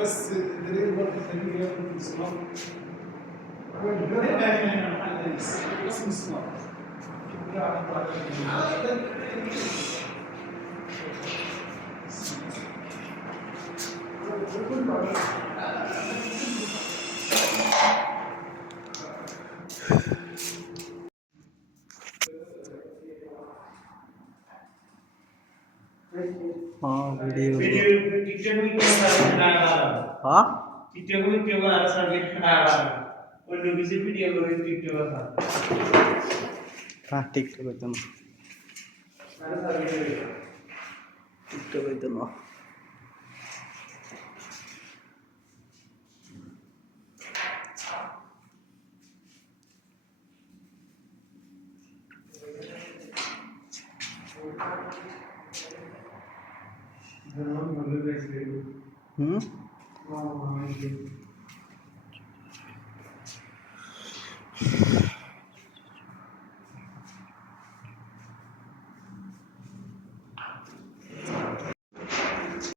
بس الدليل برضه الثاني في الصناعه اسم الصناعه हाँ video TikTok में क्यों आ रहा है हाँ टिकटॉक में क्यों आ रहा है और लोग इसे वीडियो को टिकटॉक था हाँ टिकटॉक एकदम टिकटॉक एकदम हम्म